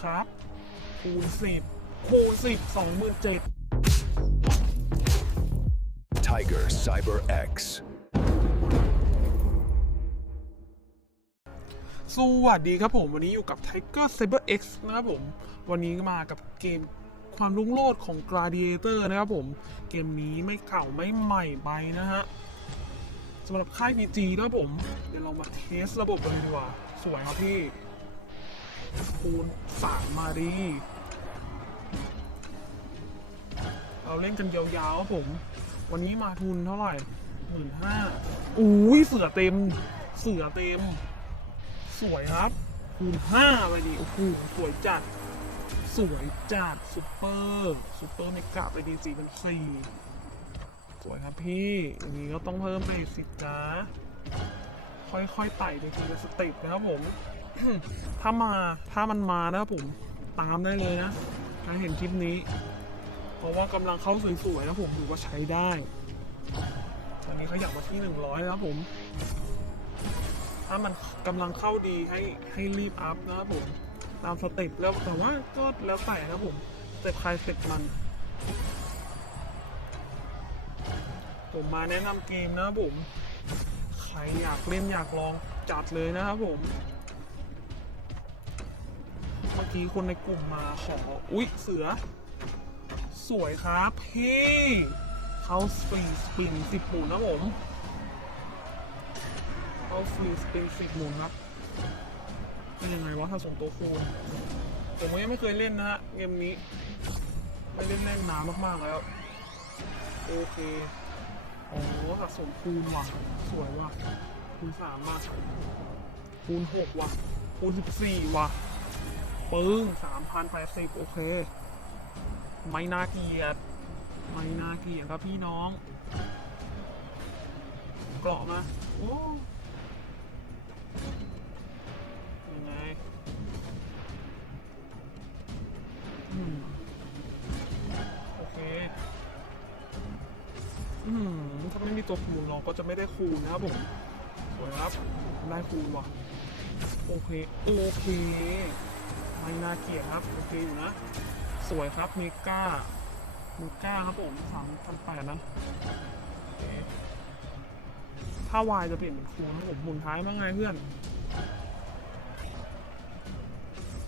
ครับ คูณสิบคูณสิบสองหมื่นเจ็ด Tiger Cyber X. สวัสดีครับผม วันนี้อยู่กับ Tiger Cyber X นะครับผม วันนี้ก็มากับเกมความรุ่งโรจน์ของ Gladiator นะครับผม เกมนี้ไม่เก่าไม่ใหม่ไปนะฮะสำหรับค่าย PG นะครับผม เดี๋ยวเรามาเทสระบบกันดีกว่า สวยครับพี่ คูณสามมาดีเราเล่นกันยาวๆครับผม วันนี้มาทุนเท่าไหร่หมื่นห้าอุ้ยเสือเต็ม เสือเต็ม สวยครับ คูณห้าไปดิโอ้โหสวยจัด สวยจัดซุปเปอร์ซุปเปอร์เมกะไปดีสี่พันสี่สวยครับพี่อย่างนี้ก็ต้องเพิ่มไปสิจ้าค่อยๆไต่ไปทีละสเต็ปนะครับผม ถ้ามาถ้ามันมานะผมตามได้เลยนะถ้าเห็นคลิปนี้ เพราะว่ากำลังเข้าสวยๆนะผมถือว่าใช้ได้ตอนนี้เขาอยากมาที่100แล้วครับผม ถ้ามันกำลังเข้าดีให้ให้รีบอัพนะครับผมตามสเต็ปแล้วแต่ว่าก็แล้วแต่นะผมสเต็ปใครสเต็ปมัน ผมมาแนะนำเกมนะครับผม ใครอยากเล่นอยากลองจัดเลยนะครับผม กี้คนในกลุ่มมาขออุ๊ย เสือ สวยครับพี่เขาสปริงสปริงสิบหมุนนะผมเอาฟรีสปริงสิบหมุนครับเป็นยังไงวะถ้าส่งตัวคูณผมยังไม่เคยเล่นนะฮะเกมนี้ ไม่เล่นแน่นนานมากๆแล้วโอเคโอ้โหสะสมคูณว่ะ สวยว่ะคูณสามมากคูณหกว่ะคูณสิบสี่ว่ะ ปึ้งสามพันแปดสิบโอเค ไม่น่าเกลียด ไม่น่าเกลียดครับพี่น้อง เกราะมา โอ้ยังไงโอเค อืม ถ้าไม่มีตัวคูณเราก็จะไม่ได้คูณนะครับผมสวยครับ ได้คูณว่ะ โอเค โอเค ไม่น่าเกียครับโอเคอยู่นะสวยครับเมก้าเมก้าครับผมสามพันแปดนะถ้าวายจะเปลี่ยนเป็นคูณนะผมหมุนท้ายมาไงเพื่อน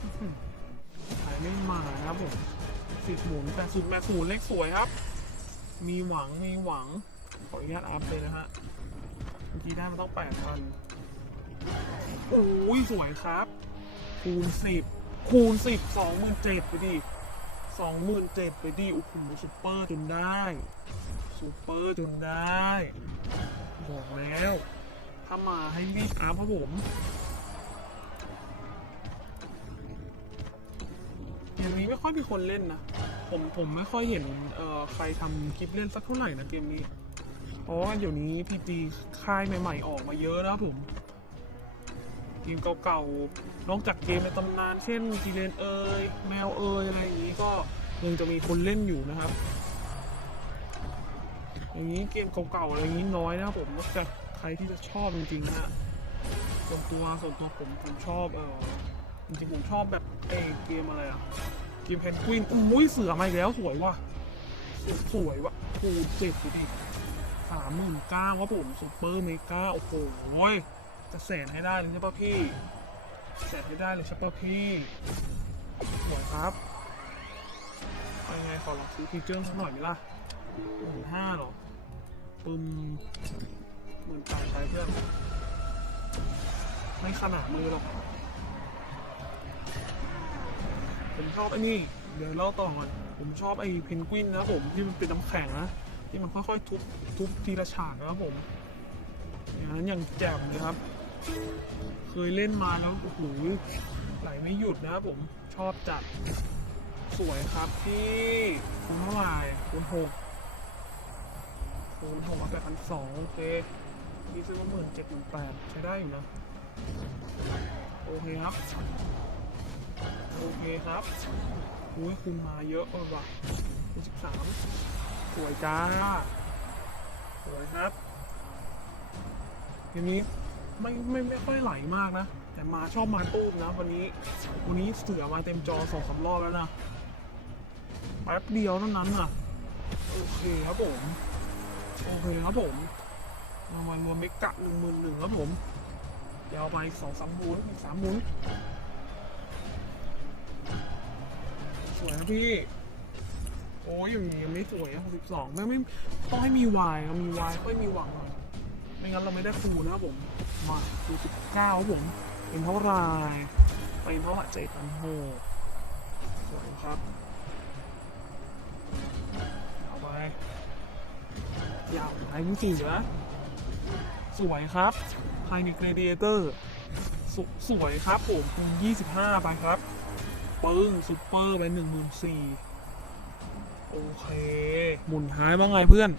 อื้อหือท้ายไม่มาครับผมสิบหมุนแปดศูนย์แปดศูนเลขสวยครับ มีหวังมีหวัง ขออนุญาตอัพเลยนะฮะเมื่อกี้ได้มาต้องแปดพันโอ้ยสวยครับ คูณสิบ คูณสิบสองหมื่นเจ็ดไปดิสองหมื่นเจ็ดไปดิโอ้โหซุปเปอร์จนได้ซุปเปอร์จนได้บอกแล้วถ้ามาให้รีบอัพครับผมเกมนี้ไม่ค่อยมีคนเล่นนะ ผมผมไม่ค่อยเห็นเอ่อใครทำคลิปเล่นสักเท่าไหร่นะเกมนี้เพราะว่าเดี๋ยวนี้พีจีค่ายใหม่ ๆ ออกมาเยอะนะผม มเก่าๆ นอกจากเกมในตำนาน เช่นกีเลนเอยแมวเอยอะไรอย่างนี้ก็ยังจะมีคนเล่นอยู่นะครับ อย่างนี้เกมเก่าๆอะไรอย่างนี้น้อยนะครับผมนอกจากใครที่จะชอบจริงๆนะส่วนตัวส่วนตัวผมผมชอบเออจริงๆผมชอบแบบเอเกมอะไรอะเกมเพนกวินอุ้ยเสือมาอีกแล้วสวยว่ะสวยว่ะคูเจ็ดดูดิสามหมื่นเก้าครับผมซูเปอร์เมกาโอ้โห จะแสนให้ได้เลยใช่ปะพี่แสนให้ได้เลยใช่ปะพี่สวยครับไปไงขอลองซื้อฟีเจอร์สักหน่อยไหมล่ะหมื่นห้าหรอปึมหมื่นแปดไปเพื่อนไม่ขนาดมือหรอกผมชอบไอ้นี่ เดี๋ยวเล่าต่อก่อนผมชอบไอ้เพนกวินนะผมที่มันเป็นน้ำแข็งนะที่มันค่อยๆทุบทุบทีละฉากนะครับผมอย่างนั้นอย่างแจ่มเลยครับ เคยเล่นมาแล้วโอ้โหไหลไม่หยุดนะผมชอบจัด สวยครับพี่คูณเท่าไหร่คูณหกคูณหกเอาแปดพันสองโอเคพี่ซื้อมาหมื่นเจ็ดหมื่นแปดใช้ได้อยู่นะ โอเคครับ โอเคครับอุ้ยคุณมาเยอะว่ะคูณสิบสามสวยจ้า สวยครับทีนี้ ไม่ไม่ไม่ค่อยไหลมากนะ แต่มาชอบมาตู้มนะ วันนี้ วันนี้เสือมาเต็มจอสองสามรอบแล้วนะแป๊บเดียวเท่านั้นน่ะ โอเคครับผม โอเคครับผมรางวัลรวมเมกะหนึ่งหมื่นหนึ่งครับผมยาวไปสองสามหมุนสามหมุนสวยนะพี่ โอ้ยอย่างนี้ยังไม่สวยหกสิบสองไม่ไม่ต้องให้มีวายมีวายค่อยมีหวังหน่อย ไม่งั้นเราไม่ได้คูนะครับผม มาดูสิบเก้าผม เป็นเท่าไรเป็นเท่าไหร่เจ็ดพันหกสวยครับ เอาไปยาวไปทั้งสี่นะสวยครับไฮนิเกรเดียเตอร์สสวยครับผมคูณ25ไปครับ ปึ้งซุปเปอร์ไปหนึ่งหมื่นสี่โอเค หมุนท้ายว่าไงเพื่อน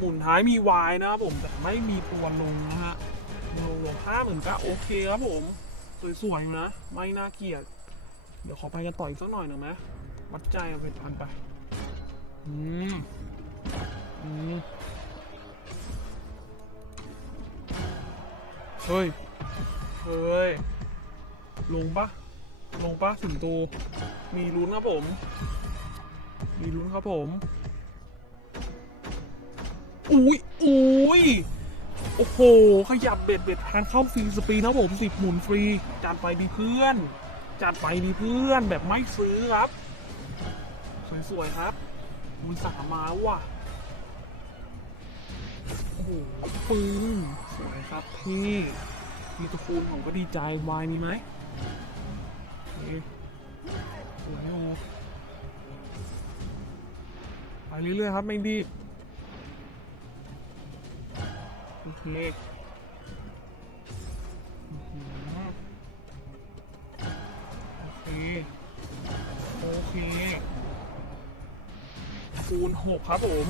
หมุนท้ายมีวายนะครับผมแต่ไม่มีตัวลงนะฮะลงลงห้าหมื่นก็โอเคครับผม สวยๆอยู่นะ ไม่น่าเกลียด เดี๋ยวขอไปกันต่ออีกสักหน่อยหนึ่งไหมวัดใจเอาเป็นพันไป อืม อืม เฮ้ย เฮ้ย ลงปะลงปะสิงโตมีลุ้นครับผม มีลุ้นครับผม อุ้ยอุ้ยโอ้โห ขยับเบ็ดเบ็ดแทนเข้าฟรีสปีดนะครับผมสิบหมุนฟรีจัดไปดีเพื่อน จัดไปดีเพื่อนแบบไม่ซื้อครับ สวยๆครับมูลสามมาว่ะโอ้โหปึ้งสวยครับพี่มีตะคูณผมก็ดีใจวายมีไหมสวยโอไปเรื่อยๆครับไม่รีบ เคโอเค โอเค คูณหกครับผม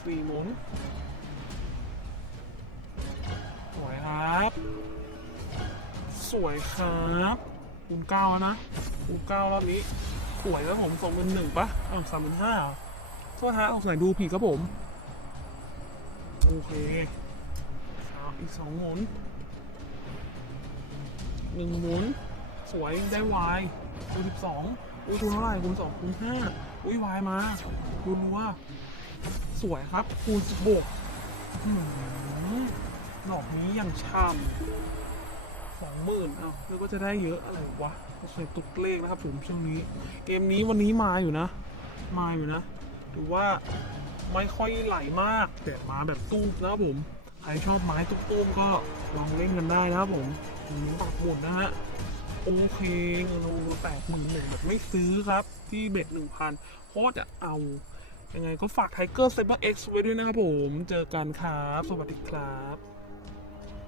สี่หมุนสวยครับ สวยครับคูณเก้าแล้วนะคูณเก้ารอบนี้ สวยแล้วผมสองเป็นหนึ่งปะอ้าวสามเป็นห้า โทษฮะเอาใส่ดูผิดครับผม โอเคสามอีกสองหมุนหนึ่งหมุน สวยได้วายคูณสิบสองอุ้ยคูณเท่าไหร่คูณสองคูณห้าอุ้ยวายมาคูณว่า สวยครับคูณสิบหกอื้อหือดอกนี้ยังช่ำสองหมื่นอ้าวนึกว่าจะได้เยอะอะไรวะโอเคตุกเลขนะครับผมช่วงนี้ เกมนี้วันนี้มาอยู่นะ มาอยู่นะ ถือว่าไม่ค่อยไหลมาก แต่มาแบบตุ้มนะครับผมใครชอบไม้ตุ้มๆก็ลองเล่นกันได้นะครับผมมีปากหมุนนะฮะโอเคเงินลงแปดหมื่นหนึ่งแบบไม่ซื้อครับ ที่เบ็ดหนึ่งพันเพราะจะเอา ยังไงก็ฝากไทเกอร์เซเบอร์เอ็กซ์ไว้ด้วยนะครับผม เจอกันครับ สวัสดีครับ